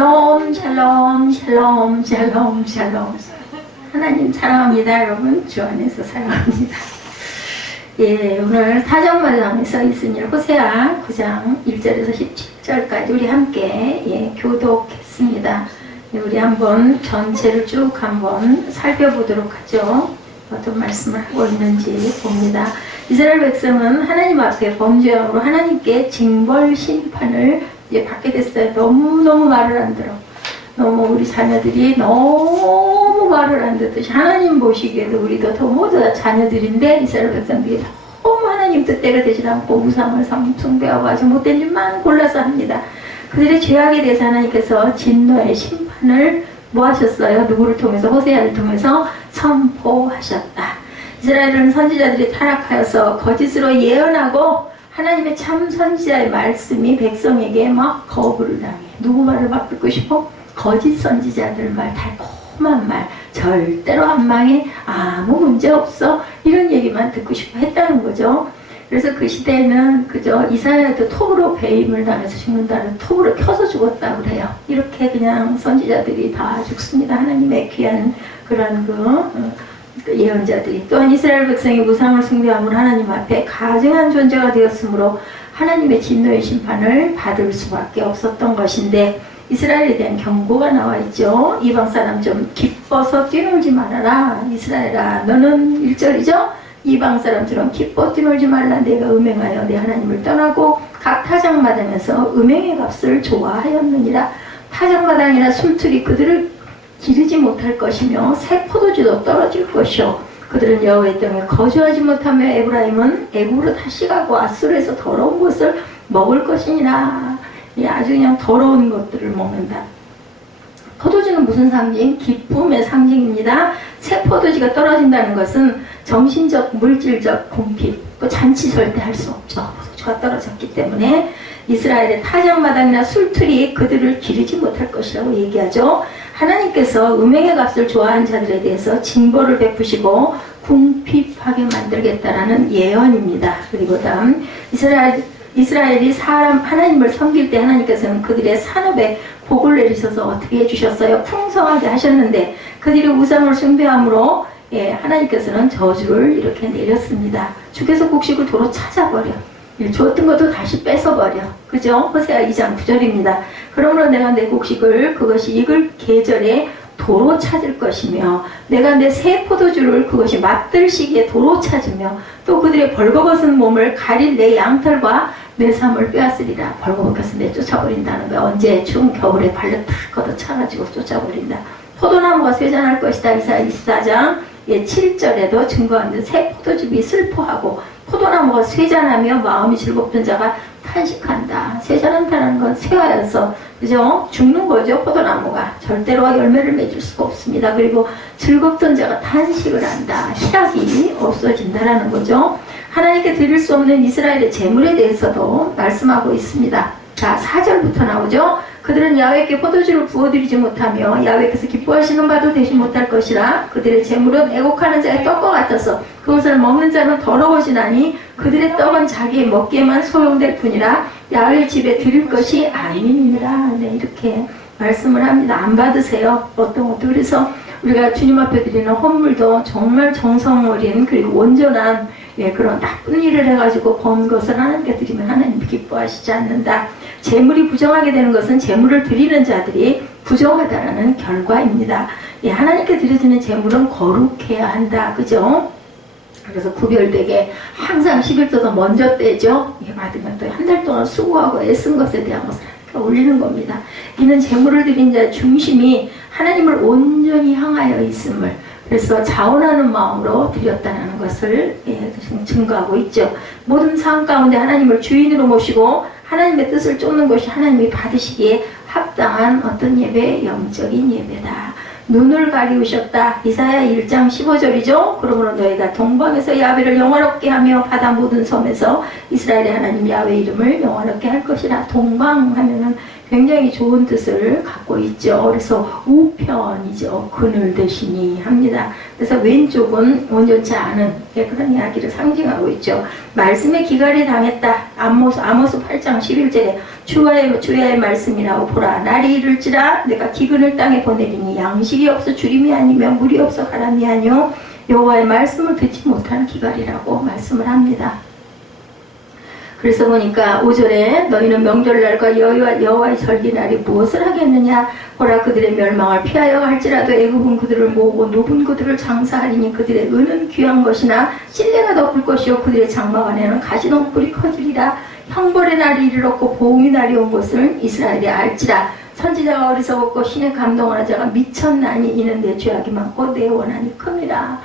샬롬 샬롬 샬롬 샬롬 샬롬. 하나님 사랑합니다. 여러분 주 안에서 사랑합니다. 예, 오늘 타작마당에 써 있으니 호세아 9장 1절에서 17절까지 우리 함께 교독했습니다. 우리 한번 전체를 쭉 한번 살펴보도록 하죠. 어떤 말씀을 하고 있는지 봅니다. 이스라엘 백성은 하나님 앞에 범죄함으로 하나님께 징벌 심판을 받게 됐어요. 너무너무 말을 안 들어. 너무 우리 자녀들이 너무 말을 안 듣듯이 하나님 보시기에도 우리도 더 모두 다 자녀들인데 이스라엘 백성들이 너무 하나님 뜻대로 되지 않고 우상을 숭배하고 아주 못된 일만 골라서 합니다. 그들의 죄악에 대해서 하나님께서 진노의 심판을 뭐 하셨어요? 누구를 통해서? 호세아를 통해서 선포하셨다. 이스라엘은 선지자들이 타락하여서 거짓으로 예언하고 하나님의 참 선지자의 말씀이 백성에게 막 거부를 당해. 누구 말을 막 듣고 싶어? 거짓 선지자들 말, 달콤한 말, 절대로 안 망해, 아무 문제 없어, 이런 얘기만 듣고 싶어 했다는 거죠. 그래서 그 시대에는 그저 이사야도 톱으로 배임을 당해서 죽는다는, 톱으로 켜서 죽었다고 그래요. 이렇게 그냥 선지자들이 다 죽습니다. 하나님의 귀한 그런 그 예언자들이. 또한 이스라엘 백성이 우상을 숭배함으로 하나님 앞에 가증한 존재가 되었으므로 하나님의 진노의 심판을 받을 수밖에 없었던 것인데, 이스라엘에 대한 경고가 나와 있죠. 이방 사람 좀 기뻐서 뛰놀지 말아라. 이스라엘아, 너는 1절이죠. 이방 사람처럼 기뻐 뛰놀지 말라. 내가 음행하여 내 하나님을 떠나고 각 타작마당에서 음행의 값을 좋아하였느니라. 타작마당이나 술틀이 그들을 기르지 못할 것이며 새 포도주도 떨어질 것이요 그들은 여호와의 땅에 거주하지 못하며 에브라임은 애굽으로 다시 가고 아수르에서 더러운 것을 먹을 것이니라. 아주 그냥 더러운 것들을 먹는다. 포도주는 무슨 상징? 기쁨의 상징입니다. 새 포도주가 떨어진다는 것은 정신적, 물질적 궁핍, 또 잔치 절대 할 수 없죠. 포도주가 떨어졌기 때문에 이스라엘의 타작마당이나 술틀이 그들을 기르지 못할 것이라고 얘기하죠. 하나님께서 음행의 값을 좋아하는 자들에 대해서 징벌을 베푸시고 궁핍하게 만들겠다라는 예언입니다. 그리고 다음 이스라엘이 하나님을 섬길 때 하나님께서는 그들의 산업에 복을 내리셔서 어떻게 해주셨어요? 풍성하게 하셨는데 그들이 우상을 숭배함으로 하나님께서는 저주를 이렇게 내렸습니다. 주께서 곡식을 도로 찾아버려. 줬던 것도 다시 뺏어버려. 그죠? 호세아 2장 9절입니다. 그러므로 내가 내 곡식을 그것이 익을 계절에 도로 찾을 것이며 내가 내 새 포도주를 그것이 맛들 시기에 도로 찾으며 또 그들의 벌거벗은 몸을 가릴 내 양털과 내 삶을 빼앗으리라. 벌거벗은 내 쫓아버린다는 거야. 언제? 추운 겨울에 발로 탁 걷어 차가지고 쫓아버린다. 포도나무가 쇠잔할 것이다. 이사야 24장 7절에도 증거한 듯 새 포도즙이 슬퍼하고 포도나무가 쇠잔하며 마음이 즐겁던 자가 탄식한다. 쇠잔한다는 건 쇠하여서 그죠? 죽는 거죠. 포도나무가 절대로 열매를 맺을 수가 없습니다. 그리고 즐겁던 자가 탄식을 한다. 희락이 없어진다라는 거죠. 하나님께 드릴 수 없는 이스라엘의 재물에 대해서도 말씀하고 있습니다. 자, 4절부터 나오죠. 그들은 야훼께 포도주를 부어드리지 못하며 야훼께서 기뻐하시는 바도 되지 못할 것이라. 그들의 재물은 애곡하는 자의 떡과 같아서 그것을 먹는 자는 더러워지나니 그들의 떡은 자기 먹기에만 소용될 뿐이라. 야훼 집에 드릴 것이 아니니라. 네, 이렇게 말씀을 합니다. 안 받으세요. 어떤 것도. 그래서 우리가 주님 앞에 드리는 헌물도 정말 정성 어린 그리고 온전한 그런 나쁜 일을 해가지고 번 것을 하나님께 드리면 하나님 기뻐하시지 않는다. 재물이 부정하게 되는 것은 재물을 드리는 자들이 부정하다라는 결과입니다. 하나님께 드려지는 재물은 거룩해야 한다. 그죠? 그래서 구별되게 항상 11조도 먼저 떼죠. 이게 받으면 또 한 달 동안 수고하고 애쓴 것에 대한 것을 올리는 겁니다. 이는 재물을 드린 자의 중심이 하나님을 온전히 향하여 있음을, 그래서 자원하는 마음으로 드렸다는 것을 증거하고 있죠. 모든 삶 가운데 하나님을 주인으로 모시고 하나님의 뜻을 쫓는 것이 하나님이 받으시기에 합당한 어떤 예배, 영적인 예배다. 눈을 가리우셨다. 이사야 1장 15절이죠. 그러므로 너희가 동방에서 야훼를 영화롭게 하며 바다 모든 섬에서 이스라엘의 하나님 야훼 이름을 영화롭게 할 것이라. 동방 하면은 굉장히 좋은 뜻을 갖고 있죠. 그래서 우편이죠. 그늘 대신이 합니다. 그래서 왼쪽은 온전치 않은 그런 이야기를 상징하고 있죠. 말씀의 기갈이 당했다. 아모스 8장 11절에 주야의 말씀이라고 보라. 날이 이를지라 내가 기근을 땅에 보내리니 양식이 없어 주림이 아니며 물이 없어 가람이 아니요 여호와의 말씀을 듣지 못하는 기갈이라고 말씀을 합니다. 그래서 보니까 5절에 너희는 명절날과 여호와의 절기날이 무엇을 하겠느냐. 보라 그들의 멸망을 피하여 할지라도 애굽은 그들을 모으고 노분 그들을 장사하리니 그들의 은은 귀한 것이나 실내가 덮을 것이요 그들의 장막 안에는 가시덤불이 커지리라. 형벌의 날이 이르렀고 보응의 날이 온 것을 이스라엘이 알지라. 선지자가 어리석었고 신의 감동하는 자가 미쳤나니 이는 내 죄악이 많고 내 원한이 큽니다.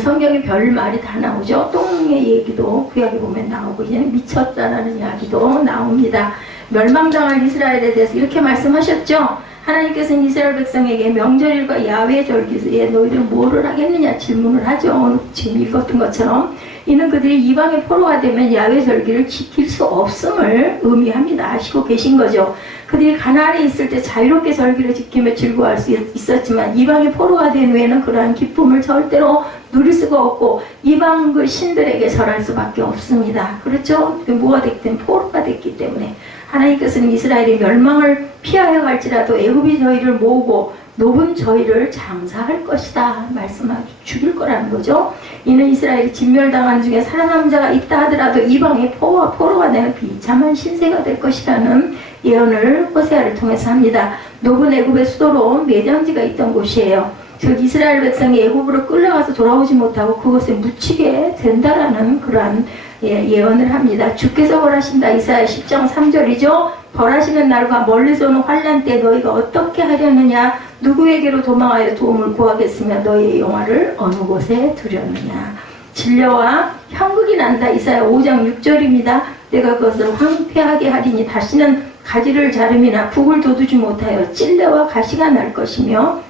성경에 별 말이 다 나오죠. 똥의 얘기도 구약에 보면 나오고 이제 미쳤다라는 이야기도 나옵니다. 멸망당할 이스라엘에 대해서 이렇게 말씀하셨죠. 하나님께서는 이스라엘 백성에게 명절일과 야외 절기에 너희들 뭐를 하겠느냐 질문을 하죠. 지금 읽었던 것처럼 이는 그들이 이방의 포로가 되면 야외 절기를 지킬 수 없음을 의미합니다. 아시고 계신 거죠. 그들이 가나안에 있을 때 자유롭게 절기를 지키며 즐거워할 수 있었지만 이방의 포로가 된 후에는 그러한 기쁨을 절대로 누릴 수가 없고 이방 그 신들에게 절할 수밖에 없습니다. 그렇죠? 뭐가 됐든 포로가 됐기 때문에 하나님께서는 이스라엘이 멸망을 피하여 갈지라도 애굽이 저희를 모으고 노분 저희를 장사할 것이다 말씀하고 죽일 거라는 거죠. 이는 이스라엘이 진멸당한 중에 살아남은 자가 있다 하더라도 이방의 포로가 되는 비참한 신세가 될 것이라는 예언을 호세아를 통해서 합니다. 노분 애굽의 수도로 매장지가 있던 곳이에요. 즉 이스라엘 백성이 애굽으로 끌려가서 돌아오지 못하고 그것에 묻히게 된다라는 그러한 예언을 합니다. 주께서 벌하신다. 이사야 10장 3절이죠. 벌하시는 날과 멀리서 오는 환난 때 너희가 어떻게 하려느냐. 누구에게로 도망하여 도움을 구하겠으며 너희의 영화를 어느 곳에 두려느냐. 진려와 형극이 난다. 이사야 5장 6절입니다. 내가 그것을 황폐하게 하리니 다시는 가지를 자름이나 북을 돋우지 못하여 찔레와 가시가 날 것이며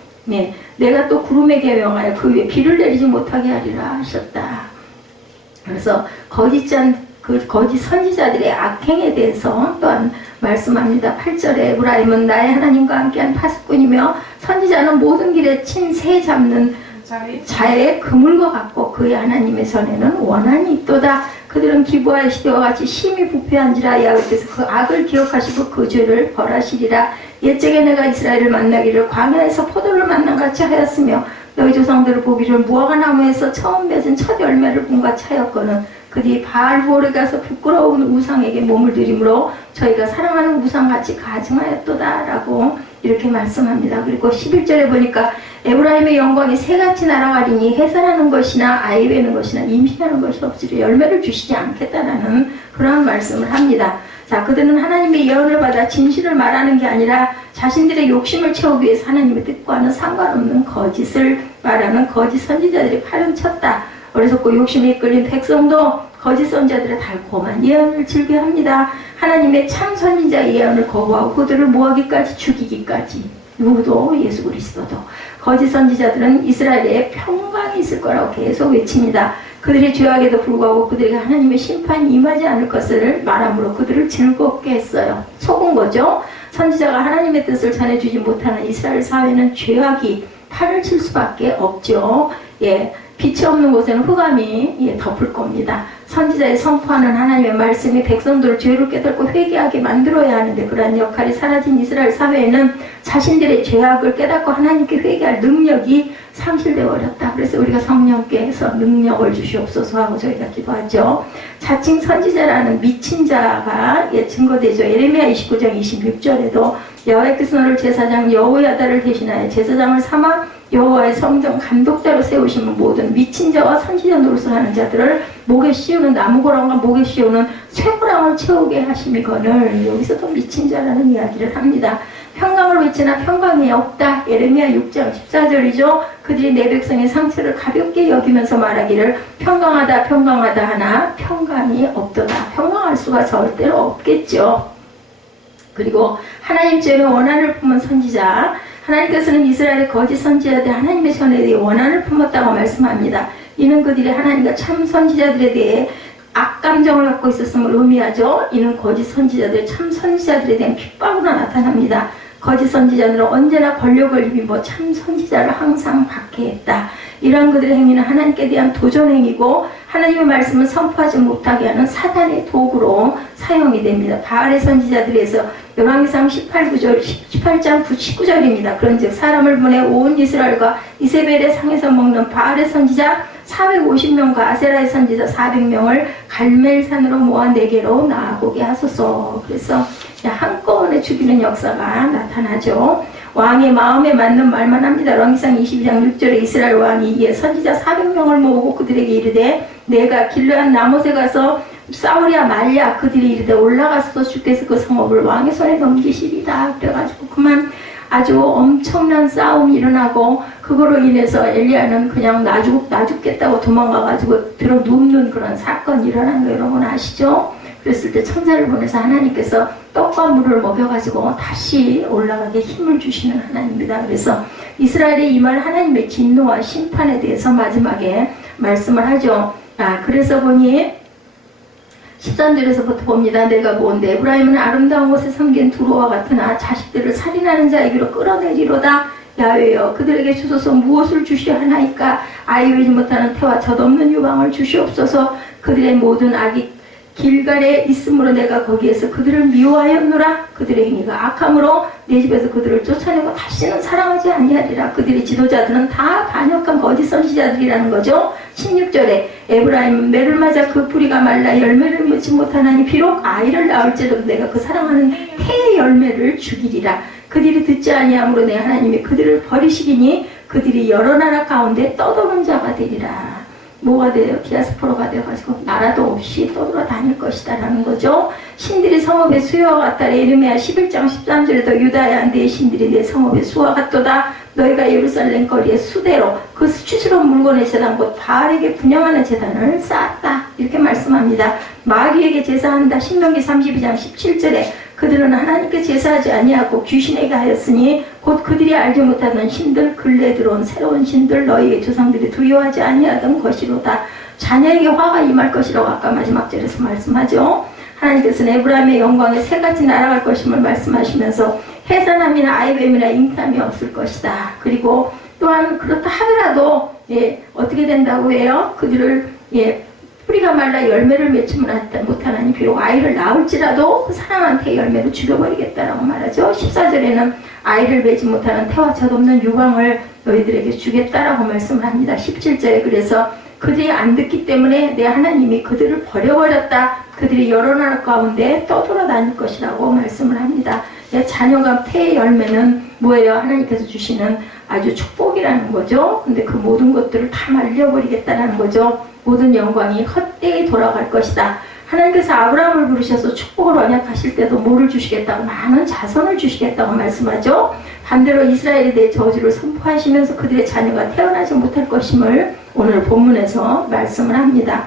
내가 또 구름에게 명하여 그 위에 비를 내리지 못하게 하리라 하셨다. 그래서 거짓 선지자들의 악행에 대해서 또한 말씀합니다. 8절에 에브라임은 나의 하나님과 함께한 파수꾼이며 선지자는 모든 길에 친 새 잡는 자의 그물과 같고 그의 하나님의 전에는 원한이 있도다. 그들은 기브아의 시대와 같이 심히 부패한지라. 야훼께서 그 악을 기억하시고 그 죄를 벌하시리라. 옛적에 내가 이스라엘을 만나기를 광야에서 포도를 만난 같이 하였으며 너희 조상들을 보기를 무화과 나무에서 처음 맺은 첫 열매를 본 같이 하였거늘 그들이 바알볼에 가서 부끄러운 우상에게 몸을 들이므로 저희가 사랑하는 우상같이 가증하였도다 라고 이렇게 말씀합니다. 그리고 11절에 보니까 에브라임의 영광이 새같이 날아가리니 해산하는 것이나 아이 베는 것이나 임신하는 것이 없으리 열매를 주시지 않겠다라는 그런 말씀을 합니다. 자, 그들은 하나님의 예언을 받아 진실을 말하는 게 아니라 자신들의 욕심을 채우기 위해서 하나님의 뜻과는 상관없는 거짓을 말하는 거짓 선지자들이 팔은 쳤다. 어리석고 욕심에 이끌린 백성도 거짓 선지자들의 달콤한 예언을 즐겨합니다. 하나님의 참 선지자의 예언을 거부하고 그들을 모하기까지 죽이기까지 누구도 예수 그리스도도 거짓 선지자들은 이스라엘에 평강이 있을 거라고 계속 외칩니다. 그들의 죄악에도 불구하고 그들에게 하나님의 심판이 임하지 않을 것을 말함으로 그들을 즐겁게 했어요. 속은 거죠. 선지자가 하나님의 뜻을 전해주지 못하는 이스라엘 사회는 죄악이 판을 칠 수밖에 없죠. 빛이 없는 곳에는 흑암이 덮을 겁니다. 선지자의 선포하는 하나님의 말씀이 백성들을 죄를 깨닫고 회개하게 만들어야 하는데 그러한 역할이 사라진 이스라엘 사회에는 자신들의 죄악을 깨닫고 하나님께 회개할 능력이 상실되어 버렸다. 그래서 우리가 성령께서 능력을 주시옵소서 하고 저희가 기도하죠. 자칭 선지자라는 미친 자가 증거되죠. 예레미야 29장 26절에도 여호와께서 너를 제사장 여호야다를 대신하여 제사장을 삼아 여호와의 성전 감독자로 세우시면 모든 미친 자와 선지자 노릇을 하는 자들을 목에 씌우는 나무고랑과 목에 씌우는 쇠고랑을 채우게 하심이거늘. 여기서도 미친 자라는 이야기를 합니다. 평강을 외치나 평강이 없다. 예레미야 6장 14절이죠. 그들이 내 백성의 상처를 가볍게 여기면서 말하기를 평강하다 평강하다 하나 평강이 없도다. 평강할 수가 절대로 없겠죠. 그리고 하나님 죄로 원한을 품은 선지자, 하나님께서는 이스라엘의 거짓 선지자들 하나님의 전에 대해 원한을 품었다고 말씀합니다. 이는 그들이 하나님과 참 선지자들에 대해 악감정을 갖고 있었음을 의미하죠. 이는 거짓 선지자들, 참 선지자들에 대한 핍박으로 나타납니다. 거짓 선지자들은 언제나 권력을 입히고 참 선지자를 항상 박해했다. 이러한 그들의 행위는 하나님께 대한 도전 행위고 하나님의 말씀을 선포하지 못하게 하는 사단의 도구로 사용이 됩니다. 바알의 선지자들에서 열왕기상 18장 19절입니다. 그런즉 사람을 보내 온 이스라엘과 이세벨의 상에서 먹는 바알의 선지자 450명과 아세라의 선지자 400명을 갈멜산으로 모아 내게로 나아오게 하소서. 그래서 한꺼번에 죽이는 역사가 나타나죠. 왕의 마음에 맞는 말만 합니다. 열왕기상 22장 6절에 이스라엘 왕이 이에 선지자 400명을 모으고 그들에게 이르되 내가 길르앗 나못에 가서 싸우랴 말랴. 그들이 이르되 올라가서 주께서 그 성읍을 왕의 손에 넘기시리라. 그래가지고 그만 아주 엄청난 싸움이 일어나고 그거로 인해서 엘리야는 그냥 나 죽겠다고 도망가가지고 들어 눕는 그런 사건이 일어난 거 여러분 아시죠? 그랬을 때 천사를 보내서 하나님께서 떡과 물을 먹여가지고 다시 올라가게 힘을 주시는 하나님입니다. 그래서 이스라엘의 임할 하나님의 진노와 심판에 대해서 마지막에 말씀을 하죠. 그래서 보니 13절에서부터 봅니다. 내가 뭔데 에브라임은 아름다운 곳에 섬긴 두루와 같으나 자식들을 살인하는 자에게로 끌어내리로다. 야훼여 그들에게 주소서 무엇을 주시려 하나이까. 아이 외지 못하는 태와 젖없는 유방을 주시옵소서. 그들의 모든 악이 길갈에 있으므로 내가 거기에서 그들을 미워하였노라. 그들의 행위가 악함으로 내 집에서 그들을 쫓아내고 다시는 사랑하지 아니하리라. 그들의 지도자들은 다 반역한 거짓 선지자들이라는 거죠. 16절에 에브라임은 매를 맞아 그 뿌리가 말라 열매를 맺지 못하나니 비록 아이를 낳을지라도 내가 그 사랑하는 태의 열매를 죽이리라. 그들이 듣지 아니함으로 내 하나님이 그들을 버리시리니 그들이 여러 나라 가운데 떠도는 자가 되리라. 뭐가 돼요? 디아스포라가 되어가지고 나라도 없이 떠돌아다닐 것이다 라는 거죠. 신들이 성읍의 수요와 같다. 에르미야 11장 13절에도 유다야 내 신들이 내 성읍의 수와 같도다. 너희가 예루살렘 거리의 수대로 그 수치스러운 물건의 제단 곧 바알에게 분양하는 제단을 쌓았다. 이렇게 말씀합니다. 마귀에게 제사한다. 신명기 32장 17절에 그들은 하나님께 제사하지 아니하고 귀신에게 하였으니 곧 그들이 알지 못하던 신들 근래 들어온 새로운 신들 너희의 조상들이 두려워하지 아니하던 것이로다. 자녀에게 화가 임할 것이라고 아까 마지막 절에서 말씀하죠. 하나님께서는 에브라임의 영광에 세 가지 날아갈 것임을 말씀하시면서 해산함이나 아이뱀이나 잉탐이 없을 것이다. 그리고 또한 그렇다 하더라도 어떻게 된다고 해요? 그들을 뿌리가 말라 열매를 맺지 못하나니 비록 아이를 낳을지라도 그 사랑한 태 열매를 죽여버리겠다라고 말하죠. 14절에는 아이를 맺지 못하는 태와 젖없는 유방을 너희들에게 주겠다라고 말씀을 합니다. 17절에 그래서 그들이 안 듣기 때문에 내 하나님이 그들을 버려버렸다. 그들이 여러 나라 가운데 떠돌아다닐 것이라고 말씀을 합니다. 내 자녀가 태의 열매는 뭐예요? 하나님께서 주시는 아주 축복이라는 거죠. 근데 그 모든 것들을 다 말려버리겠다라는 거죠. 모든 영광이 헛되이 돌아갈 것이다. 하나님께서 아브라함을 부르셔서 축복을 언약하실 때도 뭐를 주시겠다고 많은 자손을 주시겠다고 말씀하죠. 반대로 이스라엘에 대해 저주를 선포하시면서 그들의 자녀가 태어나지 못할 것임을 오늘 본문에서 말씀을 합니다.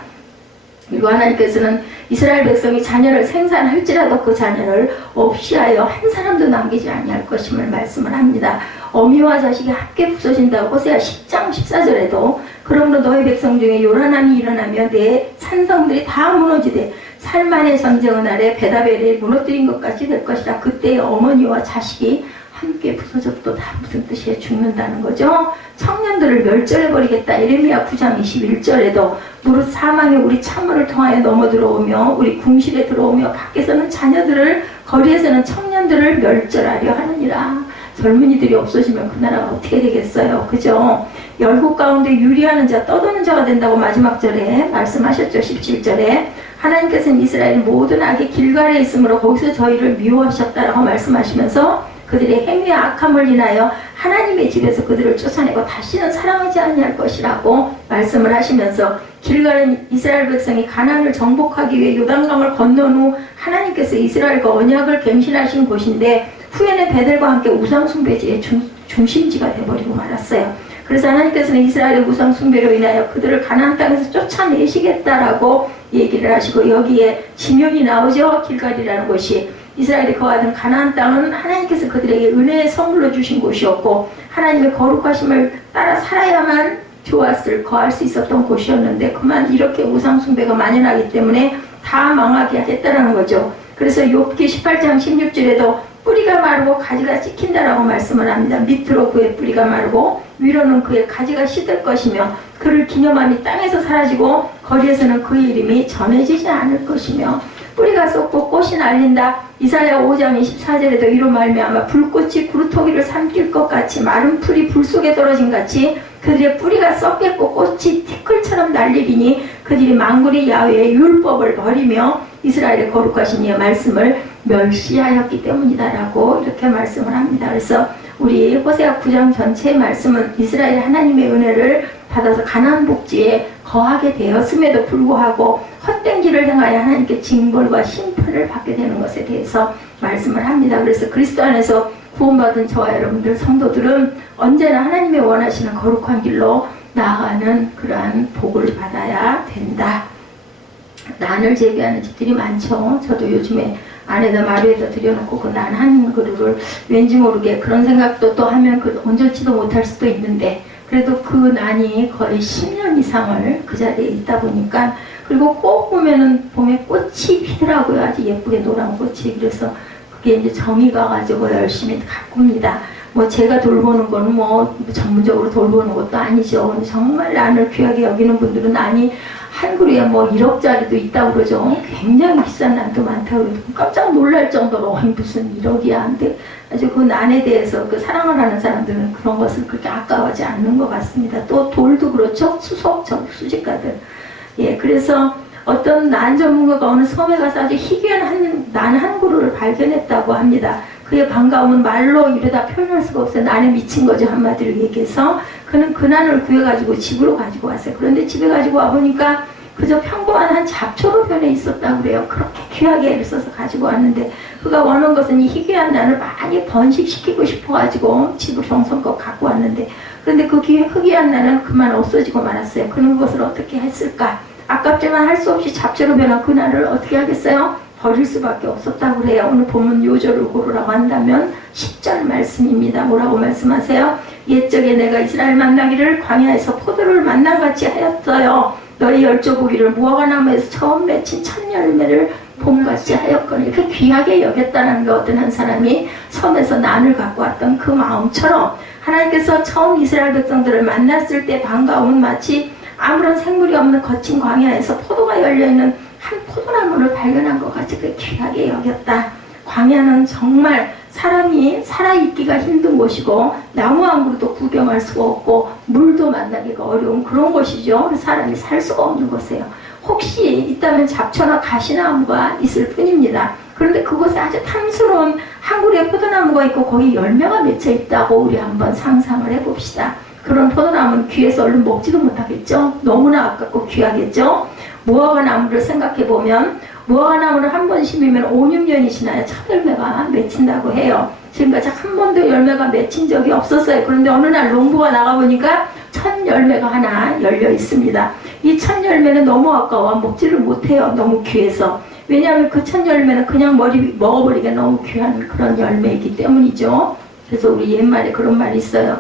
그리고 하나님께서는 이스라엘 백성이 자녀를 생산할지라도 그 자녀를 없이 하여 한 사람도 남기지 아니할 것임을 말씀을 합니다. 어미와 자식이 함께 부서진다고 호세아 10장 14절에도 그러므로 너희 백성 중에 요란함이 일어나며 내 산성들이 다 무너지되 살만의 전쟁의 날에 베다벨을 무너뜨린 것 같이 될 것이라. 그때 어머니와 자식이 함께 부서져도 다 무슨 뜻이에요? 죽는다는 거죠. 청년들을 멸절해버리겠다. 예레미야 9장 21절에도 무릇 사망에 우리 창문을 통하여 넘어 들어오며 우리 궁실에 들어오며 밖에서는 자녀들을 거리에서는 청년들을 멸절하려 하느니라. 젊은이들이 없어지면 그 나라가 어떻게 되겠어요? 그죠? 열국 가운데 유리하는 자, 떠도는 자가 된다고 마지막 절에 말씀하셨죠. 17절에 하나님께서는 이스라엘 모든 악이 길갈에 있으므로 거기서 저희를 미워하셨다라고 말씀하시면서 그들의 행위의 악함을 인하여 하나님의 집에서 그들을 쫓아내고 다시는 사랑하지 아니할 것이라고 말씀을 하시면서 길갈은 이스라엘 백성이 가나안을 정복하기 위해 요단강을 건넌 후 하나님께서 이스라엘과 언약을 갱신하신 곳인데 후에는 베델과 함께 우상숭배지의 중심지가 되어버리고 말았어요. 그래서 하나님께서는 이스라엘의 우상숭배로 인하여 그들을 가나안 땅에서 쫓아내시겠다라고 얘기를 하시고 여기에 지명이 나오죠. 길갈이라는 곳이 이스라엘이 거하던 가나안 땅은 하나님께서 그들에게 은혜의 선물로 주신 곳이었고 하나님의 거룩하심을 따라 살아야만 좋았을 거할 수 있었던 곳이었는데 그만 이렇게 우상숭배가 만연하기 때문에 다 망하게 하겠다라는 거죠. 그래서 욥기 18장 16절에도 뿌리가 마르고 가지가 찍힌다라고 말씀을 합니다. 밑으로 그의 뿌리가 마르고 위로는 그의 가지가 시들 것이며 그를 기념함이 땅에서 사라지고 거리에서는 그의 이름이 전해지지 않을 것이며 뿌리가 썩고 꽃이 날린다. 이사야 5장 24절에도 이로 말미암아 불꽃이 구루토기를 삼킬 것 같이 마른 풀이 불 속에 떨어진 같이 그들의 뿌리가 썩겠고 꽃이 티끌처럼 날리리니 그들이 망군의 야훼의 율법을 버리며 이스라엘의 거룩하신 이의 말씀을 멸시하였기 때문이다라고 이렇게 말씀을 합니다. 그래서 우리 호세아 9장 전체의 말씀은 이스라엘 하나님의 은혜를 받아서 가나안 복지에 거하게 되었음에도 불구하고 헛된 길을 행하여 하나님께 징벌과 심판을 받게 되는 것에 대해서 말씀을 합니다. 그래서 그리스도 안에서 구원받은 저와 여러분들 성도들은 언제나 하나님의 원하시는 거룩한 길로 나아가는 그러한 복을 받아야 된다. 난을 제기하는 집들이 많죠. 저도 요즘에 안에다 마루에다 들여놓고 그 난 한 그루를 왠지 모르게 그런 생각도 또 하면 그 온전치도 못할 수도 있는데 그래도 그 난이 거의 10년 이상을 그 자리에 있다 보니까 그리고 꼭 보면은 봄에 꽃이 피더라고요. 아주 예쁘게 노란 꽃이. 그래서 그게 이제 정이 가가지고 열심히 가꿉니다. 뭐 제가 돌보는 거는 뭐 전문적으로 돌보는 것도 아니죠. 근데 정말 난을 귀하게 여기는 분들은 난이 한 그루에 뭐 1억짜리도 있다고 그러죠. 굉장히 비싼 난도 많다고 그러고 깜짝 놀랄 정도로 무슨 1억이야. 근데 아주 그 난에 대해서 그 사랑을 하는 사람들은 그런 것을 그렇게 아까워하지 않는 것 같습니다. 또 돌도 그렇죠. 수석, 수집가들. 예, 그래서 어떤 난 전문가가 어느 섬에 가서 아주 희귀한 난 한 그루를 발견했다고 합니다. 그의 반가움은 말로 이루다 표현할 수가 없어요. 난에 미친 거죠. 한마디로 얘기해서. 그는 그 난을 구해가지고 집으로 가지고 왔어요. 그런데 집에 가지고 와보니까 그저 평범한 한 잡초로 변해 있었다고 그래요. 그렇게 귀하게 애를 써서 가지고 왔는데 그가 원하는 것은 이 희귀한 난을 많이 번식시키고 싶어가지고 집을 정성껏 갖고 왔는데 그런데 그 희귀한 난은 그만 없어지고 말았어요. 그는 그것을 어떻게 했을까? 아깝지만 할 수 없이 잡초로 변한 그 난을 어떻게 하겠어요? 버릴 수밖에 없었다고 그래요. 오늘 본문 요절을 고르라고 한다면 10절 말씀입니다. 뭐라고 말씀하세요? 옛적에 내가 이스라엘 만나기를 광야에서 포도를 만남같이 하였어요. 너희 열조보기를 무화과 나무에서 처음 맺힌 첫 열매를 봄같이 하였거니. 이렇게 귀하게 여겼다는 게 어떤 한 사람이 섬에서 난을 갖고 왔던 그 마음처럼 하나님께서 처음 이스라엘 백성들을 만났을 때 반가움은 마치 아무런 생물이 없는 거친 광야에서 포도가 열려있는 한 포도나무를 발견한 것 같이 그 귀하게 여겼다. 광야는 정말 사람이 살아있기가 힘든 곳이고 나무 한 그루도 구경할 수가 없고 물도 만나기가 어려운 그런 곳이죠. 사람이 살 수가 없는 곳이에요. 혹시 있다면 잡초나 가시나무가 있을 뿐입니다. 그런데 그곳에 아주 탐스러운 한 그루의 포도나무가 있고 거기 열매가 맺혀 있다고 우리 한번 상상을 해봅시다. 그런 포도나무는 귀해서 얼른 먹지도 못하겠죠. 너무나 아깝고 귀하겠죠. 무화과 나무를 생각해보면 무화과 나무는 한 번 심으면 5, 6년이 지나야 첫 열매가 맺힌다고 해요. 지금까지 한 번도 열매가 맺힌 적이 없었어요. 그런데 어느 날 농부가 나가보니까 첫 열매가 하나 열려 있습니다. 이 첫 열매는 너무 아까워 먹지를 못해요. 너무 귀해서. 왜냐하면 그 첫 열매는 그냥 먹어버리기가 너무 귀한 그런 열매이기 때문이죠. 그래서 우리 옛말에 그런 말이 있어요.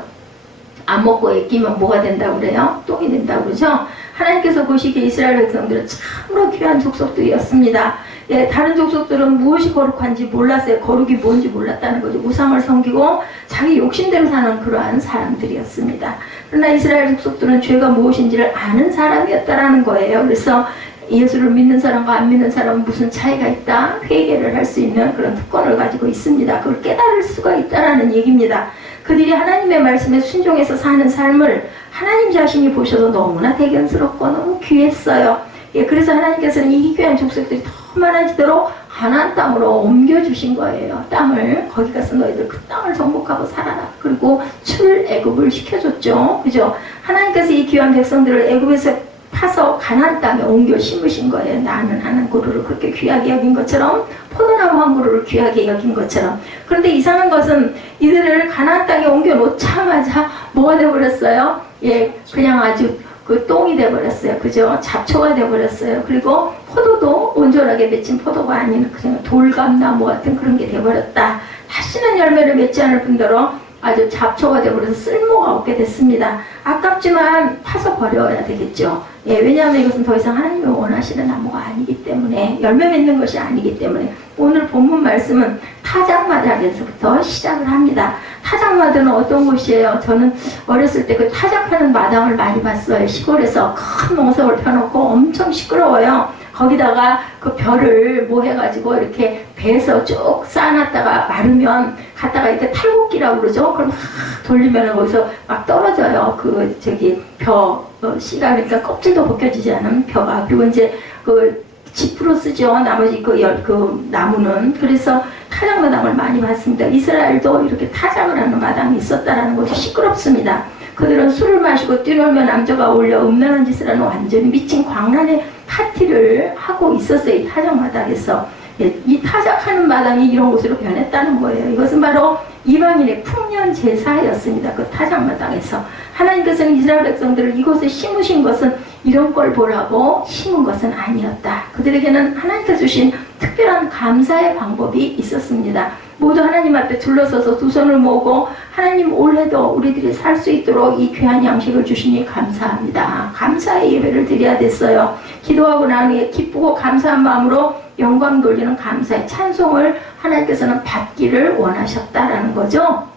안 먹고 애끼면 뭐가 된다고 그래요? 똥이 된다고 그러죠? 하나님께서 보시기에 이스라엘 백성들은 참으로 귀한 족속들이었습니다. 예, 다른 족속들은 무엇이 거룩한지 몰랐어요. 거룩이 뭔지 몰랐다는 거죠. 우상을 섬기고 자기 욕심대로 사는 그러한 사람들이었습니다. 그러나 이스라엘 족속들은 죄가 무엇인지를 아는 사람이었다라는 거예요. 그래서 예수를 믿는 사람과 안 믿는 사람은 무슨 차이가 있다? 회개를 할 수 있는 그런 특권을 가지고 있습니다. 그걸 깨달을 수가 있다라는 얘기입니다. 그들이 하나님의 말씀에 순종해서 사는 삶을 하나님 자신이 보셔서 너무나 대견스럽고 너무 귀했어요. 예, 그래서 하나님께서는 이 귀한 족속들이 더 많아지도록 가나안 땅으로 옮겨주신 거예요. 땅을 거기 가서 너희들 그 땅을 정복하고 살아라. 그리고 출애굽을 시켜줬죠. 그죠? 하나님께서 이 귀한 백성들을 애굽에서 파서 가나안 땅에 옮겨 심으신 거예요. 나는 한 그루를 그렇게 귀하게 여긴 것처럼 포도나무 한 그루를 귀하게 여긴 것처럼. 그런데 이상한 것은 이들을 가나안 땅에 옮겨 놓자마자 뭐가 돼버렸어요? 예, 그냥 아주 그 똥이 돼버렸어요. 그죠? 잡초가 돼버렸어요. 그리고 포도도 온전하게 맺힌 포도가 아닌 그냥 돌감나무 같은 그런 게 돼버렸다. 다시는 열매를 맺지 않을 뿐더러 아주 잡초가 되어버려서 쓸모가 없게 됐습니다. 아깝지만 파서 버려야 되겠죠. 예, 왜냐하면 이것은 더 이상 하나님이 원하시는 나무가 아니기 때문에, 열매 맺는 것이 아니기 때문에. 오늘 본문 말씀은 타작마당에서부터 시작을 합니다. 타작마당은 어떤 곳이에요? 저는 어렸을 때 그 타작하는 마당을 많이 봤어요. 시골에서 큰 농석을 펴놓고 엄청 시끄러워요. 거기다가 그 벼를 뭐 해가지고 이렇게 배에서 쭉 쌓아놨다가 마르면 갖다가 이렇게 탈곡기라고 그러죠. 그럼 막 돌리면 거기서 막 떨어져요. 그 씨가, 그러니까 껍질도 벗겨지지 않은 벼가. 그리고 이제 그 지프로 쓰죠. 나머지 그 나무는. 그래서 타작 마당을 많이 봤습니다. 이스라엘도 이렇게 타작을 하는 마당이 있었다라는 것이 시끄럽습니다. 그들은 술을 마시고 뛰놀며 남자가 어울려 음란한 짓을 하는 완전히 미친 광란의 파티를 하고 있었어요. 이 타작 마당에서. 이 타작하는 마당이 이런 곳으로 변했다는 거예요. 이것은 바로 이방인의 풍년 제사였습니다. 그 타작 마당에서. 하나님께서는 이스라엘 백성들을 이곳에 심으신 것은 이런 걸 보라고 심은 것은 아니었다. 그들에게는 하나님께서 주신 특별한 감사의 방법이 있었습니다. 모두 하나님 앞에 둘러서서 두 손을 모으고 하나님 올해도 우리들이 살 수 있도록 이 귀한 양식을 주시니 감사합니다. 감사의 예배를 드려야 됐어요. 기도하고 난 후에 기쁘고 감사한 마음으로 영광 돌리는 감사의 찬송을 하나님께서는 받기를 원하셨다라는 거죠.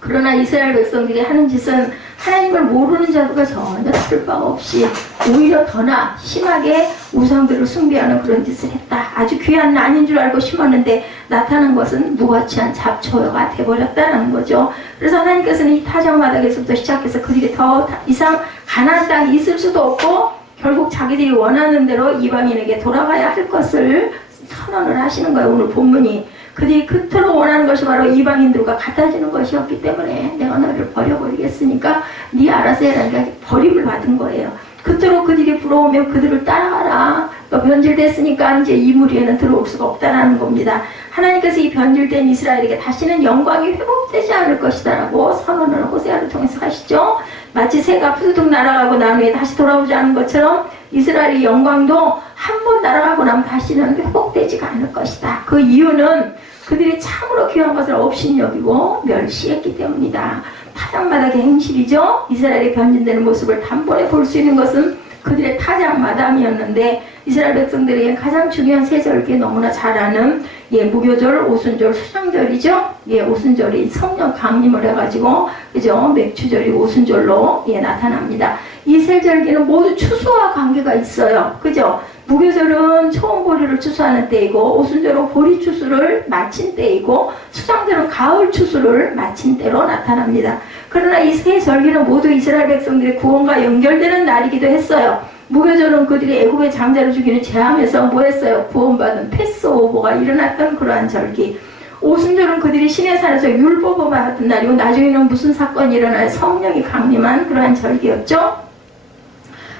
그러나 이스라엘 백성들이 하는 짓은 하나님을 모르는 자들과 전혀 다를 바가 없이 오히려 더나 심하게 우상들을 숭배하는 그런 짓을 했다. 아주 귀한 난인 줄 알고 심었는데 나타난 것은 무가치한 잡초가 되어버렸다는 거죠. 그래서 하나님께서는 이 타작마당에서부터 시작해서 그들이 더 이상 가나안 땅에 있을 수도 없고 결국 자기들이 원하는 대로 이방인에게 돌아가야 할 것을 선언을 하시는 거예요. 오늘 본문이. 그들이 그토록 원하는 것이 바로 이방인들과 같아지는 것이었기 때문에 내가 너희를 버려버리겠으니까 네 알아서 해라니까 버림을 받은 거예요. 그토록 그들이 부러우면 그들을 따라가라. 너 변질됐으니까 이제 이 무리에는 들어올 수가 없다라는 겁니다. 하나님께서 이 변질된 이스라엘에게 다시는 영광이 회복되지 않을 것이다 라고 선언을 호세아를 통해서 하시죠. 마치 새가 푸드득 날아가고 난 후에 다시 돌아오지 않은 것처럼 이스라엘의 영광도 한 번 날아가고 나면 다시는 회복되지가 않을 것이다. 그 이유는 그들이 참으로 귀한 것을 업신여기고 멸시했기 때문이다. 타작마당의 행실이죠. 이스라엘이 변진되는 모습을 단번에 볼 수 있는 것은 그들의 타작마당이었는데 이스라엘 백성들에게 가장 중요한 세 절기에 너무나 잘 아는 무교절, 오순절, 수장절이죠. 오순절이 성령 강림을 해가지고 그죠? 맥추절이 오순절로 나타납니다. 이 세 절기는 모두 추수와 관계가 있어요. 그죠? 무교절은 초원 보리를 추수하는 때이고 오순절은 보리 추수를 마친 때이고 수장절은 가을 추수를 마친 때로 나타납니다. 그러나 이 세 절기는 모두 이스라엘 백성들의 구원과 연결되는 날이기도 했어요. 무교절은 그들이 애굽의 장자를 죽이는 재앙에서 뭐 했어요? 구원받은 패스오버가 일어났던 그러한 절기. 오순절은 그들이 신의 산에서 율법을 받았던 날이고 나중에는 무슨 사건이 일어나요? 성령이 강림한 그러한 절기였죠.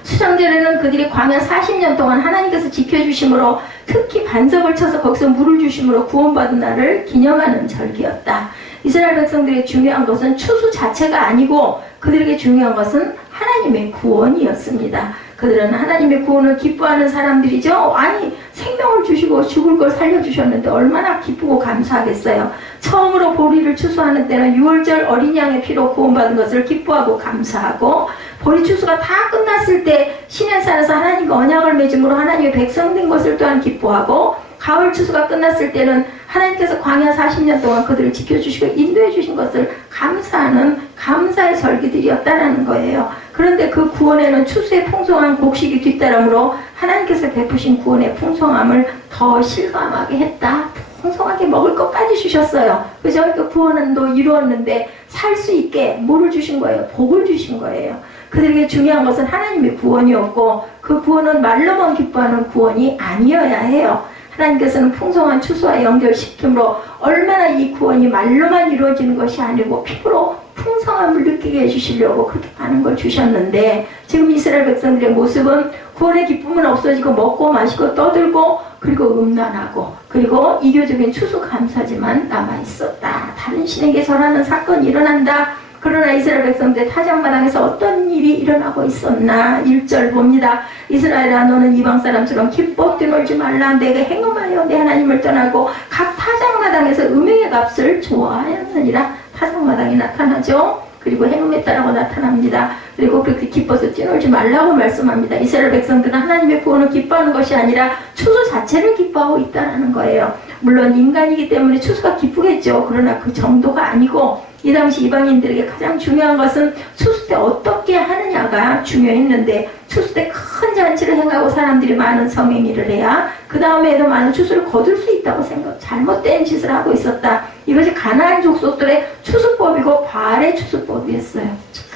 수장절에는 그들이 광야 40년 동안 하나님께서 지켜주심으로 특히 반석을 쳐서 거기서 물을 주심으로 구원받은 날을 기념하는 절기였다. 이스라엘 백성들의 중요한 것은 추수 자체가 아니고 그들에게 중요한 것은 하나님의 구원이었습니다. 그들은 하나님의 구원을 기뻐하는 사람들이죠. 아니 생명을 주시고 죽을 걸 살려주셨는데 얼마나 기쁘고 감사하겠어요. 처음으로 보리를 추수하는 때는 6월절 어린 양의 피로 구원받은 것을 기뻐하고 감사하고 보리 추수가 다 끝났을 때 시내산에서 하나님과 언약을 맺음으로 하나님의 백성 된 것을 또한 기뻐하고 가을 추수가 끝났을 때는 하나님께서 광야 40년 동안 그들을 지켜주시고 인도해 주신 것을 감사하는 감사의 절기들이었다는 거예요. 그런데 그 구원에는 추수의 풍성한 곡식이 뒤따르므로 하나님께서 베푸신 구원의 풍성함을 더 실감하게 했다. 풍성하게 먹을 것까지 주셨어요. 그죠? 그 구원도 이루었는데 살 수 있게 뭐를 주신 거예요? 복을 주신 거예요. 그들에게 중요한 것은 하나님의 구원이었고 그 구원은 말로만 기뻐하는 구원이 아니어야 해요. 하나님께서는 풍성한 추수와 연결시킴으로 얼마나 이 구원이 말로만 이루어지는 것이 아니고 피부로 풍성함을 느끼게 해주시려고 그렇게 많은 걸 주셨는데 지금 이스라엘 백성들의 모습은 구원의 기쁨은 없어지고 먹고 마시고 떠들고 그리고 음란하고 그리고 이교적인 추수 감사지만 남아있었다. 다른 신에게 절하는 사건이 일어난다. 그러나 이스라엘 백성들 타작마당에서 어떤 일이 일어나고 있었나. 1절 봅니다. 이스라엘아 너는 이방 사람처럼 기뻐 뛰놀지 말라. 내게 행음하여 내 하나님을 떠나고 각 타작마당에서 음행의 값을 좋아하였느니라. 타작마당에 나타나죠. 그리고 행음했다라고 나타납니다. 그리고 그렇게 기뻐서 뛰놀지 말라고 말씀합니다. 이스라엘 백성들은 하나님의 구원을 기뻐하는 것이 아니라 추수 자체를 기뻐하고 있다는 거예요. 물론 인간이기 때문에 추수가 기쁘겠죠. 그러나 그 정도가 아니고 이 당시 이방인들에게 가장 중요한 것은 추수 때 어떻게 하느냐가 중요했는데, 추수 때 큰 잔치를 행하고 사람들이 많은 성행위를 해야 그 다음에도 많은 추수를 거둘 수 있다고 생각, 잘못된 짓을 하고 있었다. 이것이 가나안 족속들의 추수법이고 바알의 추수법이었어요.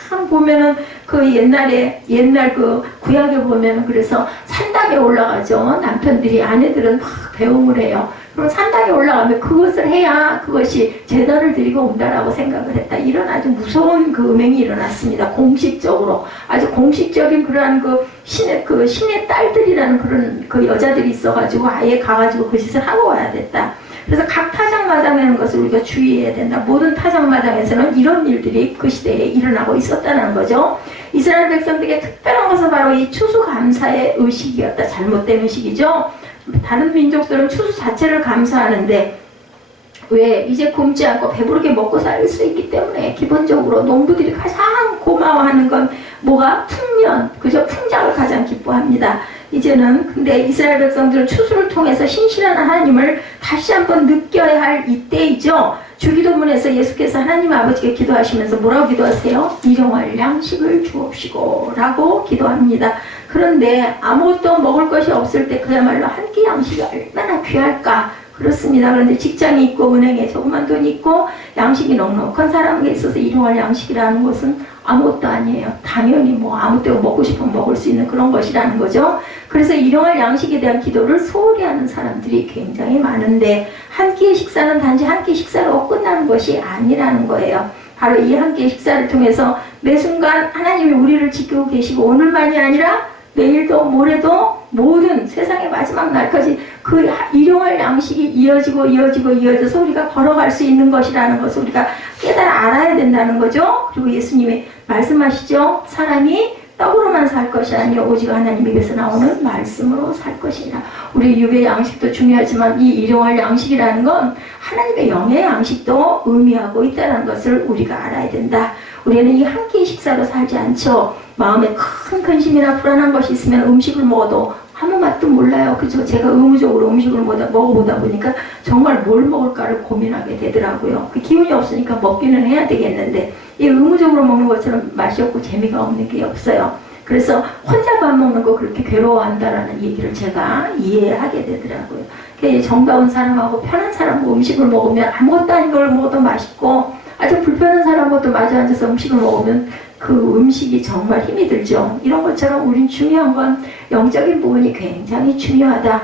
참 보면은 그 옛날 그 구약에 보면은 그래서 산당에 올라가죠. 남편들이, 아내들은 막 배웅을 해요. 그럼 산당에 올라가면 그것을 해야 그것이 제단을 드리고 온다라고 생각을 했다. 이런 아주 무서운 그 음행이 일어났습니다. 공식적으로. 아주 공식적인 그러한 신의 딸들이라는 그런 그 여자들이 있어가지고 아예 가가지고 그 짓을 하고 와야 됐다. 그래서 각 타작마당이라는 것을 우리가 주의해야 된다. 모든 타작마당에서는 이런 일들이 그 시대에 일어나고 있었다는 거죠. 이스라엘 백성들에게 특별한 것은 바로 이 추수감사의 의식이었다. 잘못된 의식이죠. 다른 민족들은 추수 자체를 감사하는데, 왜? 이제 굶지 않고 배부르게 먹고 살 수 있기 때문에 기본적으로 농부들이 가장 고마워하는 건 뭐가? 풍년, 그죠? 풍작을 가장 기뻐합니다. 이제는 근데 이스라엘 백성들은 추수를 통해서 신실한 하나님을 다시 한번 느껴야 할 이때이죠. 주기도문에서 예수께서 하나님 아버지께 기도하시면서 뭐라고 기도하세요? 일용할 양식을 주옵시고 라고 기도합니다. 그런데 아무것도 먹을 것이 없을 때 그야말로 한 끼 양식이 얼마나 귀할까. 그렇습니다. 그런데 직장이 있고 은행에 조그만 돈이 있고 양식이 넉넉한 사람에게 있어서 일용할 양식이라는 것은 아무것도 아니에요. 당연히 뭐 아무 때고 먹고 싶으면 먹을 수 있는 그런 것이라는 거죠. 그래서 일용할 양식에 대한 기도를 소홀히 하는 사람들이 굉장히 많은데, 한 끼의 식사는 단지 한 끼 식사로 끝나는 것이 아니라는 거예요. 바로 이 한 끼의 식사를 통해서 매 순간 하나님이 우리를 지키고 계시고, 오늘만이 아니라 내일도 모레도 모든 세상의 마지막 날까지 그 일용할 양식이 이어져서 우리가 걸어갈 수 있는 것이라는 것을 우리가 깨달아 알아야 된다는 거죠. 그리고 예수님이 말씀하시죠. 사람이 떡으로만 살 것이 아니요 오직 하나님 입에서 나오는 말씀으로 살 것이라. 우리 육의 양식도 중요하지만 이 일용할 양식이라는 건 하나님의 영의 양식도 의미하고 있다는 것을 우리가 알아야 된다. 우리는 이 한 끼 식사로 살지 않죠. 마음에 큰 근심이나 불안한 것이 있으면 음식을 먹어도 아무 맛도 몰라요. 그죠? 제가 의무적으로 음식을 먹어보다 보니까 정말 뭘 먹을까를 고민하게 되더라고요. 그 기운이 없으니까 먹기는 해야 되겠는데, 이 의무적으로 먹는 것처럼 맛이 없고 재미가 없는 게 없어요. 그래서 혼자 밥 먹는 거 그렇게 괴로워한다라는 얘기를 제가 이해하게 되더라고요. 정다운 사람하고 편한 사람하고 음식을 먹으면 아무것도 아닌 걸 먹어도 맛있고, 아주 불편한 사람하고도 마주 앉아서 음식을 먹으면 그 음식이 정말 힘이 들죠. 이런 것처럼 우린 중요한 건 영적인 부분이 굉장히 중요하다.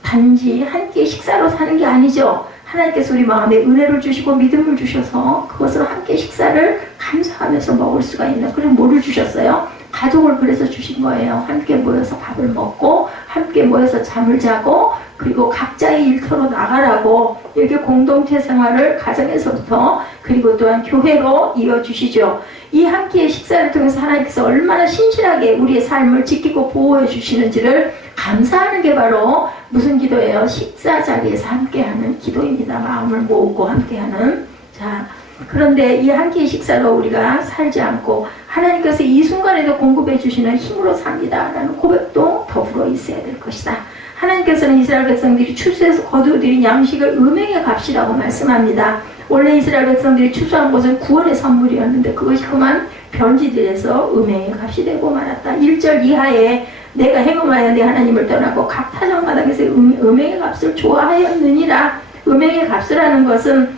단지 한 끼의 식사로 사는 게 아니죠. 하나님께서 우리 마음에 은혜를 주시고 믿음을 주셔서 그것으로 한 끼의 식사를 감사하면서 먹을 수가 있는, 그럼 뭐를 주셨어요? 가족을 그래서 주신 거예요. 함께 모여서 밥을 먹고 함께 모여서 잠을 자고, 그리고 각자의 일터로 나가라고 이렇게 공동체 생활을 가정에서부터 그리고 또한 교회로 이어주시죠. 이 한 끼의 식사를 통해서 하나님께서 얼마나 신실하게 우리의 삶을 지키고 보호해 주시는지를 감사하는 게 바로 무슨 기도예요? 식사 자리에서 함께하는 기도입니다. 마음을 모으고 함께하는. 자, 그런데 이 한 끼의 식사로 우리가 살지 않고 하나님께서 이 순간에도 공급해 주시는 힘으로 삽니다 라는 고백도 더불어 있어야 될 것이다. 하나님께서는 이스라엘 백성들이 추수해서 거두어들인 양식을 음행의 값이라고 말씀합니다. 원래 이스라엘 백성들이 추수한 것은 구원의 선물이었는데 그것이 그만 변질돼서 음행의 값이 되고 말았다. 1절 이하에 내가 행음하여 내 하나님을 떠나고 각 타작마당에서 음행의 값을 좋아하였느니라. 음행의 값이라는 것은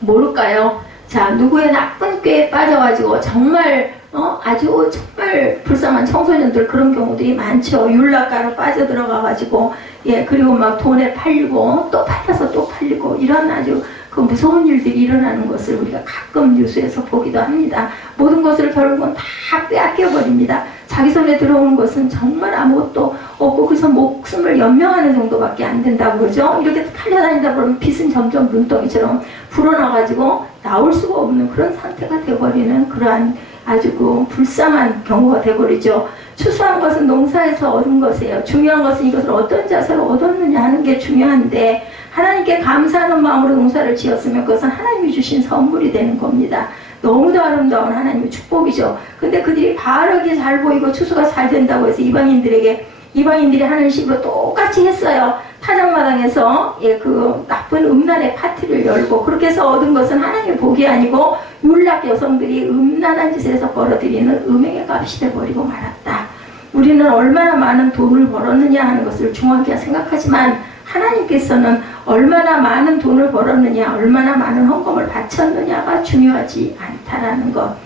뭘까요? 자, 누구의 나쁜 꾀에 빠져가지고 정말 아주 정말 불쌍한 청소년들, 그런 경우들이 많죠. 율락가로 빠져들어가가지고, 예, 그리고 막 돈에 팔리고 또 팔려서 또 팔리고, 이런 아주 그 무서운 일들이 일어나는 것을 우리가 가끔 뉴스에서 보기도 합니다. 모든 것을 결국은 다 빼앗겨버립니다. 자기 손에 들어오는 것은 정말 아무것도 없고 그래서 목숨을 연명하는 정도밖에 안 된다고 그러죠. 이렇게 팔려다니다 보면 빚은 점점 눈덩이처럼 불어나가지고 나올 수가 없는 그런 상태가 되어버리는 그러한 아주 그 불쌍한 경우가 되어버리죠. 추수한 것은 농사에서 얻은 것이에요. 중요한 것은 이것을 어떤 자세로 얻었느냐 하는 게 중요한데, 하나님께 감사하는 마음으로 농사를 지었으면 그것은 하나님이 주신 선물이 되는 겁니다. 너무도 아름다운 하나님의 축복이죠. 근데 그들이 바르게 잘 보이고 추수가 잘 된다고 해서 이방인들이 하는 식으로 똑같이 했어요. 타작마당에서 그 나쁜 음란의 파티를 열고 그렇게 해서 얻은 것은 하나님의 복이 아니고 율락 여성들이 음란한 짓을 해서 벌어들이는 음행의 값이 돼버리고 말았다. 우리는 얼마나 많은 돈을 벌었느냐 하는 것을 중요하게 생각하지만 하나님께서는 얼마나 많은 돈을 벌었느냐, 얼마나 많은 헌금을 바쳤느냐가 중요하지 않다라는 것.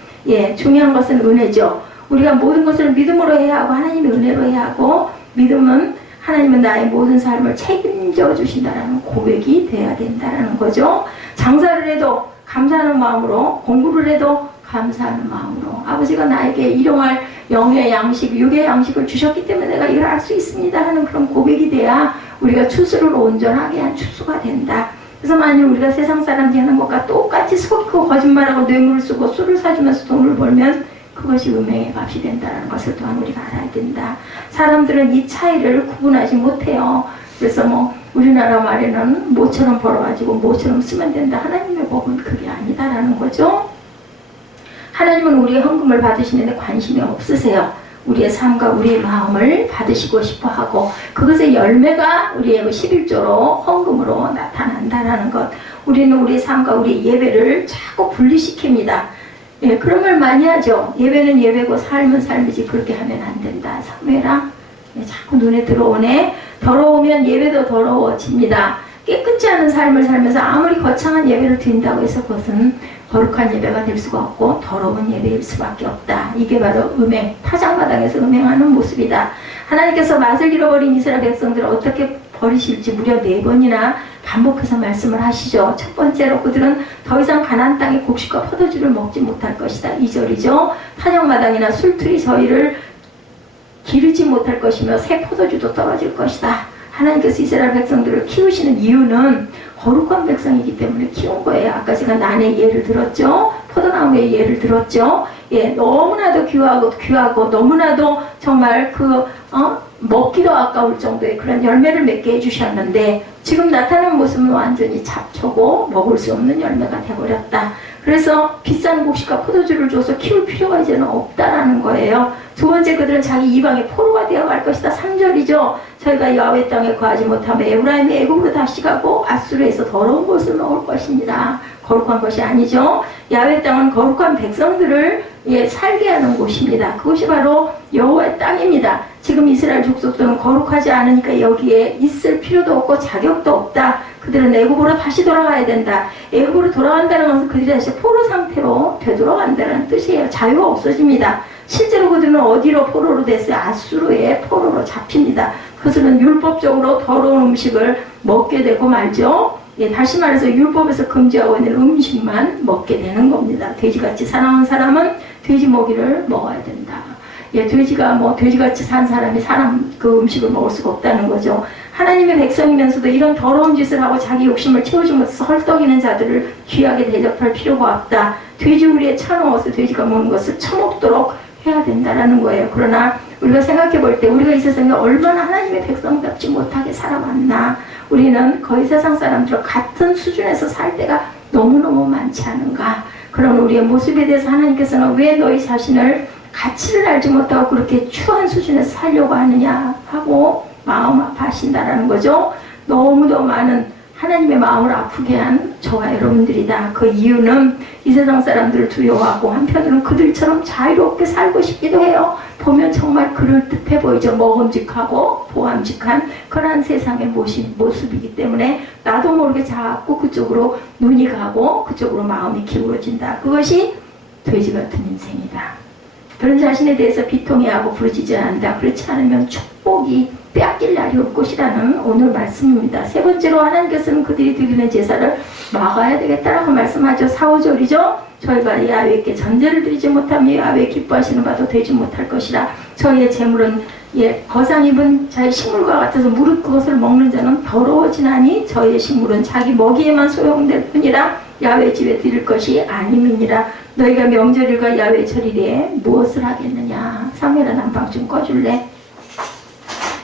중요한 것은 은혜죠. 우리가 모든 것을 믿음으로 해야 하고 하나님의 은혜로 해야 하고, 믿음은 하나님은 나의 모든 삶을 책임져 주신다라는 고백이 돼야 된다라는 거죠. 장사를 해도 감사하는 마음으로, 공부를 해도 감사하는 마음으로, 아버지가 나에게 일용할 영의 양식, 육의 양식을 주셨기 때문에 내가 이걸 할 수 있습니다 하는 그런 고백이 돼야 우리가 추수를 온전하게 한 추수가 된다. 그래서 만일 우리가 세상 사람들이 하는 것과 똑같이 속이고 거짓말하고 뇌물을 쓰고 술을 사주면서 돈을 벌면 그것이 음행의 값이 된다는 것을 또한 우리가 알아야 된다. 사람들은 이 차이를 구분하지 못해요. 그래서 우리나라 말에는 모처럼 벌어가지고 모처럼 쓰면 된다. 하나님의 법은 그게 아니다라는 거죠. 하나님은 우리의 헌금을 받으시는데 관심이 없으세요. 우리의 삶과 우리의 마음을 받으시고 싶어 하고 그것의 열매가 우리의 11조로 헌금으로 나타난다라는 것. 우리는 우리의 삶과 우리의 예배를 자꾸 분리시킵니다. 그런 걸 많이 하죠. 예배는 예배고 삶은 삶이지 그렇게 하면 안 된다. 사무엘아, 자꾸 눈에 들어오네. 더러우면 예배도 더러워집니다. 깨끗지 않은 삶을 살면서 아무리 거창한 예배를 드린다고 해서 그것은 거룩한 예배가 될 수가 없고 더러운 예배일 수밖에 없다. 이게 바로 음행, 타작마당에서 음행하는 모습이다. 하나님께서 맛을 잃어버린 이스라엘 백성들을 어떻게 버리실지 무려 4번이나 반복해서 말씀을 하시죠. 첫 번째로 그들은 더 이상 가나안 땅의 곡식과 포도주를 먹지 못할 것이다. 2절이죠. 타작마당이나 술틀이 저희를 기르지 못할 것이며 새 포도주도 떨어질 것이다. 하나님께서 이스라엘 백성들을 키우시는 이유는 거룩한 백성이기 때문에 키운 거예요. 아까 제가 난의 예를 들었죠. 포도나무의 예를 들었죠. 너무나도 귀하고 너무나도 정말 먹기도 아까울 정도의 그런 열매를 맺게 해주셨는데 지금 나타나는 모습은 완전히 잡초고 먹을 수 없는 열매가 되어버렸다. 그래서 비싼 곡식과 포도주를 줘서 키울 필요가 이제는 없다라는 거예요. 두 번째, 그들은 자기 이방의 포로가 되어갈 것이다. 3절이죠. 저희가 야훼 땅에 거하지 못하며 에브라임이 애굽으로 다시 가고 아수르에서 더러운 것을 먹을 것입니다. 거룩한 것이 아니죠. 야훼 땅은 거룩한 백성들을 살게 하는 곳입니다. 그것이 바로 여호와의 땅입니다. 지금 이스라엘 족속들은 거룩하지 않으니까 여기에 있을 필요도 없고 자격도 없다. 그들은 애굽으로 다시 돌아가야 된다. 애굽으로 돌아간다는 것은 그들이 다시 포로 상태로 되돌아간다는 뜻이에요. 자유가 없어집니다. 실제로 그들은 어디로 포로로 됐어요? 아수르의 포로로 잡힙니다. 그것은 율법적으로 더러운 음식을 먹게 되고 말죠. 다시 말해서 율법에서 금지하고 있는 음식만 먹게 되는 겁니다. 돼지같이 살아온 사람은 돼지 먹이를 먹어야 된다. 돼지같이 산 사람이 사람 그 음식을 먹을 수가 없다는 거죠. 하나님의 백성이면서도 이런 더러운 짓을 하고 자기 욕심을 채워주면서 헐떡이는 자들을 귀하게 대접할 필요가 없다. 돼지우리에 차놓아서 돼지가 먹는 것을 처먹도록 해야 된다라는 거예요. 그러나 우리가 생각해 볼 때 우리가 이 세상에 얼마나 하나님의 백성답지 못하게 살아왔나. 우리는 거의 세상 사람들과 같은 수준에서 살 때가 너무너무 많지 않은가. 그런 우리의 모습에 대해서 하나님께서는 왜 너희 자신을 가치를 알지 못하고 그렇게 추한 수준에서 살려고 하느냐 하고 마음 아파하신다라는 거죠. 너무도 많은 하나님의 마음을 아프게 한 저와 여러분들이다. 그 이유는 이 세상 사람들을 두려워하고 한편으로는 그들처럼 자유롭게 살고 싶기도 해요. 보면 정말 그럴듯해 보이죠. 먹음직하고 보암직한 그러한 세상의 모습이기 때문에 나도 모르게 자꾸 그쪽으로 눈이 가고 그쪽으로 마음이 기울어진다. 그것이 돼지 같은 인생이다. 그런 자신에 대해서 비통해하고 부르짖지 않는다. 그렇지 않으면 축복이 빼앗길 날이 올 것이라는 오늘 말씀입니다. 세 번째로 하나님께서는 그들이 드리는 제사를 막아야 되겠다라고 말씀하죠. 4, 5절이죠. 저희가 야훼께 전제를 드리지 못하며 야훼 기뻐하시는 바도 되지 못할 것이라. 저희의 재물은 거상 입은 자의 식물과 같아서 무릇 그것을 먹는 자는 더러워지나니 저희의 식물은 자기 먹이에만 소용될 뿐이라 야훼 집에 드릴 것이 아님이니라. 너희가 명절일과 야훼 절일에 무엇을 하겠느냐. 사무엘아 난방 좀 꺼줄래?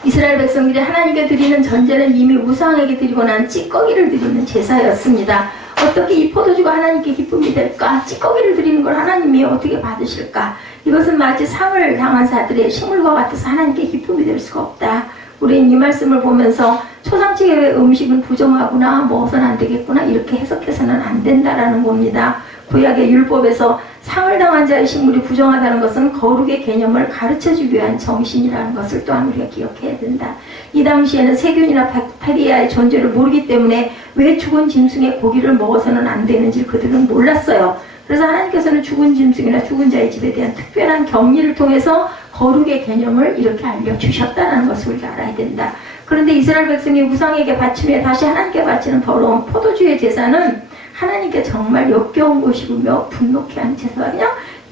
이스라엘 백성들이 하나님께 드리는 전제는 이미 우상에게 드리고 난 찌꺼기를 드리는 제사였습니다. 어떻게 이 포도주가 하나님께 기쁨이 될까? 찌꺼기를 드리는 걸 하나님이 어떻게 받으실까? 이것은 마치 상을 당한 자들의 식물과 같아서 하나님께 기쁨이 될 수가 없다. 우리는 이 말씀을 보면서 초상집의 음식은 부정하구나, 먹어서는 안 되겠구나, 이렇게 해석해서는 안 된다라는 겁니다. 구약의 율법에서 상을 당한 자의 식물이 부정하다는 것은 거룩의 개념을 가르쳐주기 위한 정신이라는 것을 또한 우리가 기억해야 된다. 이 당시에는 세균이나 박테리아의 존재를 모르기 때문에 왜 죽은 짐승의 고기를 먹어서는 안 되는지 그들은 몰랐어요. 그래서 하나님께서는 죽은 짐승이나 죽은 자의 집에 대한 특별한 격리를 통해서 거룩의 개념을 이렇게 알려주셨다는 것을 우리가 알아야 된다. 그런데 이스라엘 백성이 우상에게 바치며 다시 하나님께 바치는 더러운 포도주의 제사는 하나님께 정말 역겨운 것이며 분노케 하는 제사가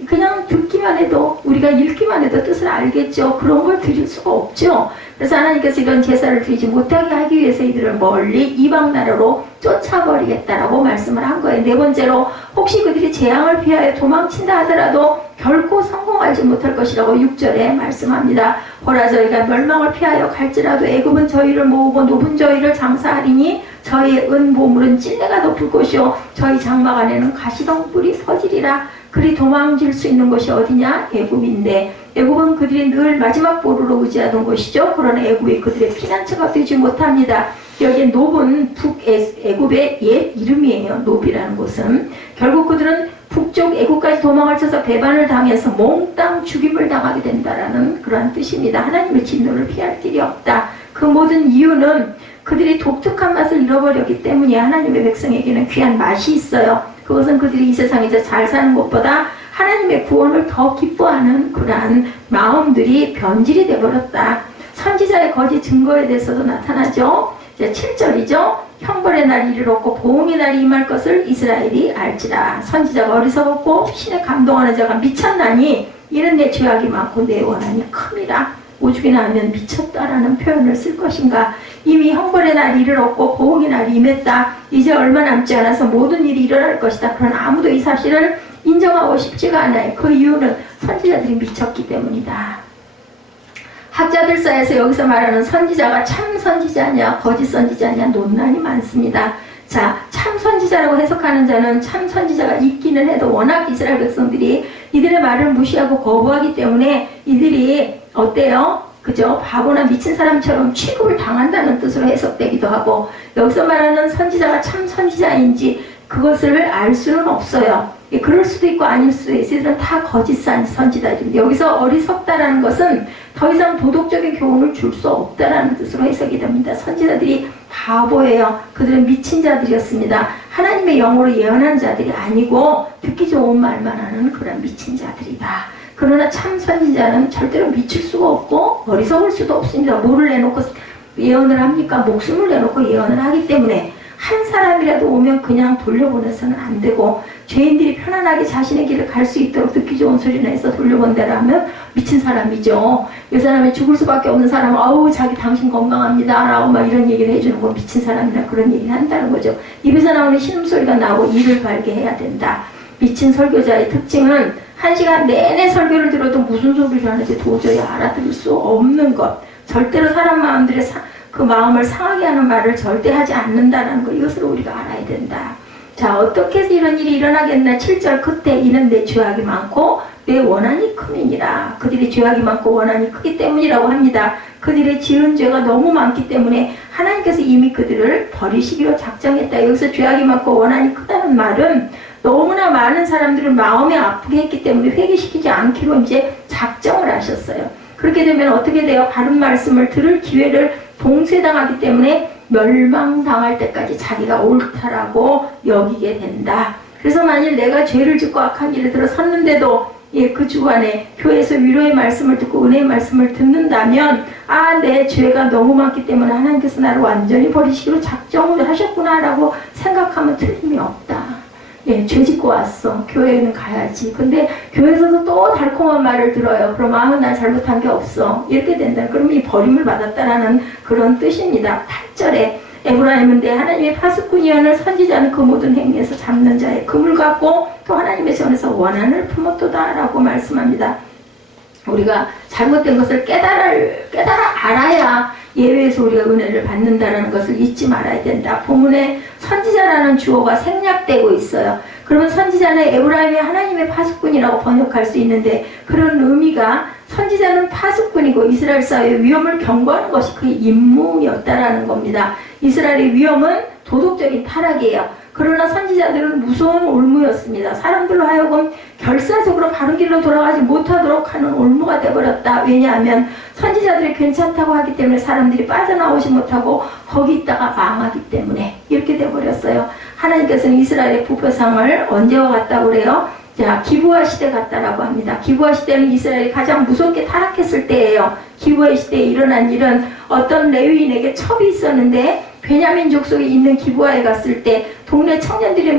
그냥 듣기만 해도, 우리가 읽기만 해도 뜻을 알겠죠. 그런 걸 드릴 수가 없죠. 그래서 하나님께서 이런 제사를 드리지 못하게 하기 위해서 이들을 멀리 이방 나라로 쫓아버리겠다라고 말씀을 한 거예요. 네 번째로, 혹시 그들이 재앙을 피하여 도망친다 하더라도 결코 성공하지 못할 것이라고 6절에 말씀합니다. 보라, 저희가 멸망을 피하여 갈지라도 애굽은 저희를 모으고 노분 저희를 장사하리니 저희의 은보물은 찔레가 덮을 것이요 저희 장막 안에는 가시덩불이 퍼지리라. 그리 도망칠 수 있는 것이 어디냐? 애굽인데, 애굽은 그들이 늘 마지막 보루로 의지하던 것이죠. 그러나 애굽이 그들의 피난처가 되지 못합니다. 여기 노브는 북애굽의 옛 이름이에요. 노비라는 곳은. 결국 그들은 북쪽 애굽까지 도망을 쳐서 배반을 당해서 몽땅 죽임을 당하게 된다라는 그러한 뜻입니다. 하나님의 진노를 피할 길이 없다. 그 모든 이유는 그들이 독특한 맛을 잃어버렸기 때문에 하나님의 백성에게는 귀한 맛이 있어요. 그것은 그들이 이 세상에서 잘 사는 것보다 하나님의 구원을 더 기뻐하는 그러한 마음들이 변질이 되어버렸다. 선지자의 거짓 증거에 대해서도 나타나죠. 이제 7절이죠. 형벌의 날이 이르렀고 보응의 날이 임할 것을 이스라엘이 알지라. 선지자가 어리석었고 신에 감동하는 자가 미쳤나니 이는 내 죄악이 많고 내 원한이 큼이라. 오죽이나 하면 미쳤다라는 표현을 쓸 것인가. 이미 형벌의 날이 이르렀고 보응의 날이 임했다. 이제 얼마 남지 않아서 모든 일이 일어날 것이다. 그러나 아무도 이 사실을 인정하고 싶지가 않아요. 그 이유는 선지자들이 미쳤기 때문이다. 학자들 사이에서 여기서 말하는 선지자가 참 선지자냐 거짓 선지자냐 논란이 많습니다. 자, 참 선지자라고 해석하는 자는 참 선지자가 있기는 해도 워낙 이스라엘 백성들이 이들의 말을 무시하고 거부하기 때문에 이들이 어때요? 그죠? 바보나 미친 사람처럼 취급을 당한다는 뜻으로 해석되기도 하고, 여기서 말하는 선지자가 참 선지자인지 그것을 알 수는 없어요. 그럴 수도 있고 아닐 수도 있어요. 이들은 다 거짓 선지자들인데, 여기서 어리석다라는 것은 더 이상 도덕적인 교훈을 줄 수 없다라는 뜻으로 해석이 됩니다. 선지자들이 바보예요. 그들은 미친 자들이었습니다. 하나님의 영으로 예언하는 자들이 아니고 듣기 좋은 말만 하는 그런 미친 자들이다. 그러나 참 선지자는 절대로 미칠 수가 없고 어리석을 수도 없습니다. 뭐를 내놓고 예언을 합니까? 목숨을 내놓고 예언을 하기 때문에 한 사람이라도 오면 그냥 돌려보내서는 안 되고, 죄인들이 편안하게 자신의 길을 갈 수 있도록 듣기 좋은 소리나 해서 돌려본다라면 미친 사람이죠. 이 사람이 죽을 수밖에 없는 사람은 아우 자기 당신 건강합니다 라고 막 이런 얘기를 해주는 건 미친 사람이라 그런 얘기를 한다는 거죠. 입에서 나오는 신음소리가 나오고 이를 갈게 해야 된다. 미친 설교자의 특징은 1시간 내내 설교를 들어도 무슨 소리를 하는지 도저히 알아들을 수 없는 것. 절대로 사람 마음들의 그 마음을 상하게 하는 말을 절대 하지 않는다는 것. 이것을 우리가 알아야 된다. 자, 어떻게 해서 이런 일이 일어나겠나. 7절 끝에 이는 내 죄악이 많고 내 원한이 큼이니라. 그들이 죄악이 많고 원한이 크기 때문이라고 합니다. 그들의 지은 죄가 너무 많기 때문에 하나님께서 이미 그들을 버리시기로 작정했다. 여기서 죄악이 많고 원한이 크다는 말은 너무나 많은 사람들을 마음에 아프게 했기 때문에 회개시키지 않기로 이제 작정을 하셨어요. 그렇게 되면 어떻게 돼요? 바른 말씀을 들을 기회를 봉쇄당하기 때문에 멸망당할 때까지 자기가 옳다라고 여기게 된다. 그래서 만일 내가 죄를 짓고 악한 길에 들어섰는데도 그 주간에 교회에서 위로의 말씀을 듣고 은혜의 말씀을 듣는다면 내 죄가 너무 많기 때문에 하나님께서 나를 완전히 버리시기로 작정을 하셨구나 라고 생각하면 틀림이 없다. 죄 짓고 왔어. 교회에는 가야지. 근데 교회에서도 또 달콤한 말을 들어요. 그럼 나 잘못한 게 없어. 이렇게 된다. 그럼 이 버림을 받았다라는 그런 뜻입니다. 8절에 에브라임은 내 하나님의 파수꾼이여는 선지자는 그 모든 행위에서 잡는 자의 금을 갖고 또 하나님의 전에서 원한을 품었도다 라고 말씀합니다. 우리가 잘못된 것을 깨달아 알아야 예외에서 우리가 은혜를 받는다는 것을 잊지 말아야 된다. 본문에 선지자라는 주어가 생략되고 있어요. 그러면 선지자는 에브라임이 하나님의 파수꾼이라고 번역할 수 있는데, 그런 의미가 선지자는 파수꾼이고 이스라엘 사회의 위험을 경고하는 것이 그 임무였다라는 겁니다. 이스라엘의 위험은 도덕적인 타락이에요. 그러나 선지자들은 무서운 올무였습니다. 사람들로 하여금 결사적으로 바른 길로 돌아가지 못하도록 하는 올무가 되어버렸다. 왜냐하면 선지자들이 괜찮다고 하기 때문에 사람들이 빠져나오지 못하고 거기 있다가 망하기 때문에 이렇게 되어버렸어요. 하나님께서는 이스라엘의 부패상을 언제와 같다고 그래요? 자, 기브아 시대 같다라고 합니다. 기브아 시대는 이스라엘이 가장 무섭게 타락했을 때예요. 기브아 시대에 일어난 일은 어떤 레위인에게 첩이 있었는데, 베냐민 족속이 있는 기브아에 갔을 때 동네 청년들이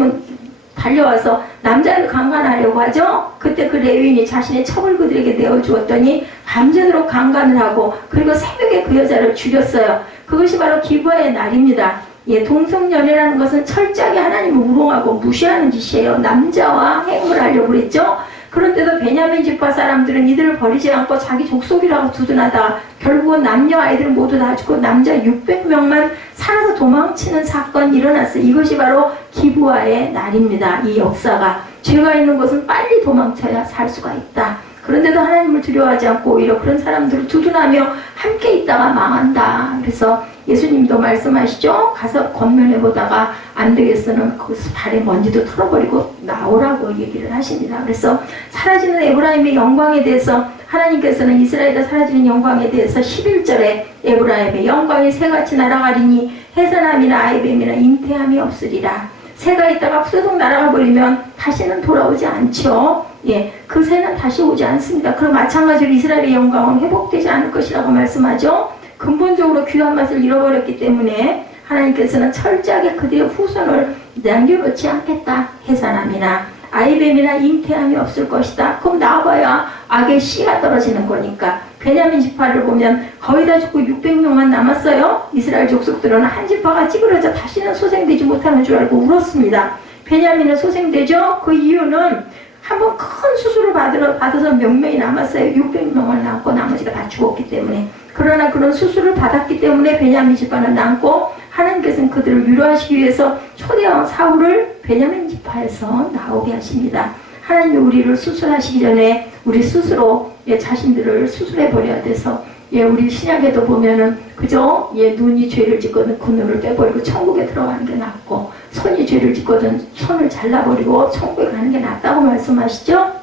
달려와서 남자를 강간하려고 하죠. 그때 그 레위인이 자신의 첩을 그들에게 내어주었더니 밤새도록 강간을 하고, 그리고 새벽에 그 여자를 죽였어요. 그것이 바로 기브아의 날입니다. 예, 동성연애라는 것은 철저하게 하나님을 우롱하고 무시하는 짓이에요. 남자와 행을 하려고 그랬죠. 그런데도 베냐민 지파 사람들은 이들을 버리지 않고 자기 족속이라고 두둔하다가 결국은 남녀 아이들 모두 다 죽고 남자 600명만 살아서 도망치는 사건이 일어났어요. 이것이 바로 기브아의 날입니다. 이 역사가, 죄가 있는 곳은 빨리 도망쳐야 살 수가 있다. 그런데도 하나님을 두려워하지 않고 오히려 그런 사람들을 두둔하며 함께 있다가 망한다. 그래서 예수님도 말씀하시죠. 가서 겉면해 보다가 안 되겠어는 그 발에 먼지도 털어버리고 나오라고 얘기를 하십니다. 그래서 사라지는 에브라임의 영광에 대해서 하나님께서는 이스라엘이 사라지는 영광에 대해서 11절에 에브라임의 영광이 새같이 날아가리니 해산함이나 아이뱀이나 잉태함이 없으리라. 새가 있다가 후두둑 날아가 버리면 다시는 돌아오지 않죠. 예, 그 새는 다시 오지 않습니다. 그럼 마찬가지로 이스라엘의 영광은 회복되지 않을 것이라고 말씀하죠. 근본적으로 귀한 맛을 잃어버렸기 때문에 하나님께서는 철저하게 그들의 후손을 남겨놓지 않겠다. 해산함이나 아이뱀이나 잉태함이 없을 것이다. 그럼 나와봐야 악의 씨가 떨어지는 거니까. 베냐민 지파를 보면 거의 다 죽고 600명만 남았어요. 이스라엘 족속들은 한 지파가 찌그러져 다시는 소생되지 못하는 줄 알고 울었습니다. 베냐민은 소생되죠. 그 이유는 한번 큰 수술을 받아서 몇 명이 남았어요. 600명을 남고 나머지가 다 죽었기 때문에. 그러나 그런 수술을 받았기 때문에 베냐민 지파는 남고, 하나님께서는 그들을 위로하시기 위해서 초대왕 사울을 베냐민 지파에서 나오게 하십니다. 하나님이 우리를 수술하시기 전에 우리 스스로 자신들을 수술해 버려야 돼서, 우리 신약에도 보면은 그죠? 눈이 죄를 짓거든 그 눈을 빼버리고 천국에 들어가는 게 낫고, 손이 죄를 짓거든 손을 잘라버리고 천국에 가는 게 낫다고 말씀하시죠?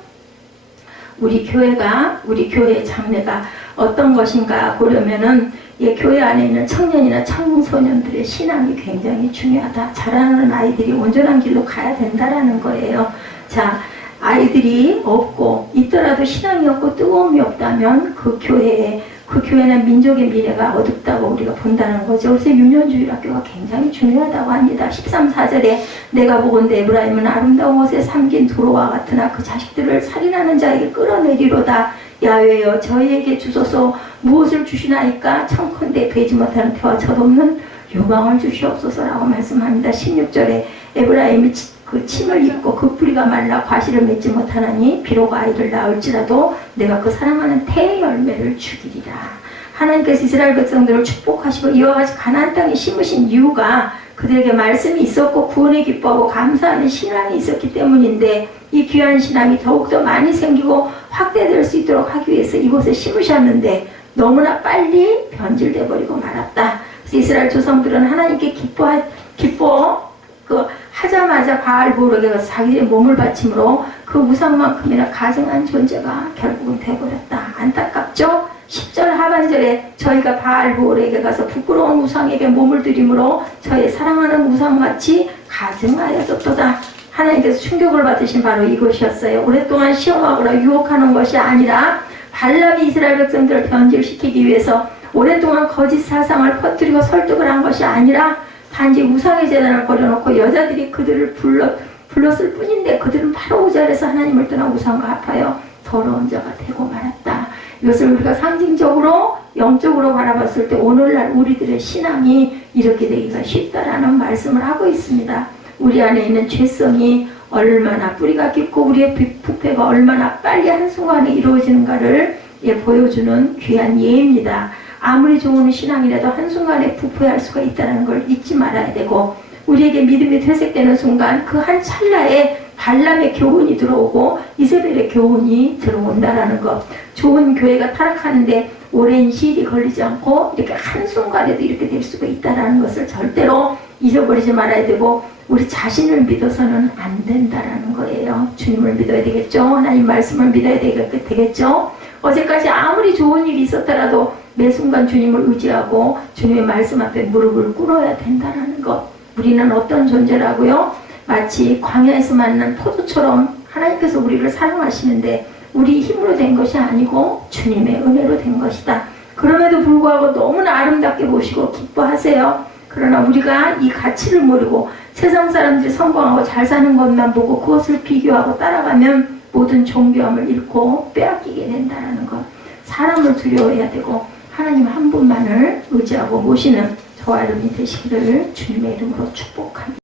우리 교회의 장래가 어떤 것인가 보려면은 교회 안에 있는 청년이나 청소년들의 신앙이 굉장히 중요하다. 자라는 아이들이 온전한 길로 가야 된다라는 거예요. 자, 아이들이 없고 있더라도 신앙이 없고 뜨거움이 없다면 그 교회는 민족의 미래가 어둡다고 우리가 본다는 거죠. 그래서 유년주일 학교가 굉장히 중요하다고 합니다. 13~4절에 내가 보건대 에브라임은 아름다운 옷에 삼긴 도로와 같으나 그 자식들을 살인하는 자에게 끌어내리로다. 야훼여 저희에게 주소서. 무엇을 주시나이까? 청컨대 베지 못하는 태와 젖없는 요방을 주시옵소서라고 말씀합니다. 16절에 에브라임이 그 침을 입고 그 뿌리가 말라 과실을 맺지 못하나니 비록 아이를 낳을지라도 내가 그 사랑하는 태의 열매를 주기리라. 하나님께서 이스라엘 백성들을 축복하시고 이와 같이 가나안 땅에 심으신 이유가 그들에게 말씀이 있었고 구원에 기뻐하고 감사하는 신앙이 있었기 때문인데, 이 귀한 신앙이 더욱더 많이 생기고 확대될 수 있도록 하기 위해서 이곳에 심으셨는데 너무나 빨리 변질돼 버리고 말았다. 그래서 이스라엘 조상들은 하나님께 하자마자 바알보르에게 가서 자기의 몸을 바침으로 그 우상만큼이나 가증한 존재가 결국은 되어버렸다. 안타깝죠? 10절 하반절에 저희가 바알보르에게 가서 부끄러운 우상에게 몸을 드림으로 저희 사랑하는 우상같이 가증하여졌도다. 하나님께서 충격을 받으신 바로 이것이었어요. 오랫동안 시험하거나 유혹하는 것이 아니라 발람이 이스라엘 백성들을 변질시키기 위해서 오랫동안 거짓 사상을 퍼뜨리고 설득을 한 것이 아니라 단지 우상의 제단을 벌여놓고 여자들이 그들을 불렀을 뿐인데 그들은 바로 우자에서 하나님을 떠나 우상과 합하여 더러운 자가 되고 말았다. 이것을 우리가 상징적으로 영적으로 바라봤을 때 오늘날 우리들의 신앙이 이렇게 되기가 쉽다라는 말씀을 하고 있습니다. 우리 안에 있는 죄성이 얼마나 뿌리가 깊고 우리의 부패가 얼마나 빨리 한순간에 이루어지는가를 보여주는 귀한 예입니다. 아무리 좋은 신앙이라도 한순간에 부패할 수가 있다는 걸 잊지 말아야 되고, 우리에게 믿음이 퇴색되는 순간 그 한 찰나에 발람의 교훈이 들어오고 이세벨의 교훈이 들어온다라는 것. 좋은 교회가 타락하는데 오랜 시일이 걸리지 않고 이렇게 한순간에도 이렇게 될 수가 있다는 것을 절대로 잊어버리지 말아야 되고, 우리 자신을 믿어서는 안 된다라는 거예요. 주님을 믿어야 되겠죠. 하나님 말씀을 믿어야 되겠죠. 어제까지 아무리 좋은 일이 있었더라도 매 순간 주님을 의지하고 주님의 말씀 앞에 무릎을 꿇어야 된다라는 것. 우리는 어떤 존재라고요? 마치 광야에서 만난 포도처럼 하나님께서 우리를 사랑하시는데 우리 힘으로 된 것이 아니고 주님의 은혜로 된 것이다. 그럼에도 불구하고 너무나 아름답게 보시고 기뻐하세요. 그러나 우리가 이 가치를 모르고 세상 사람들이 성공하고 잘 사는 것만 보고 그것을 비교하고 따라가면 모든 존귀함을 잃고 빼앗기게 된다는 것. 사람을 두려워해야 되고 하나님 한 분만을 의지하고 모시는 저와 여러분이 되시기를 주님의 이름으로 축복합니다.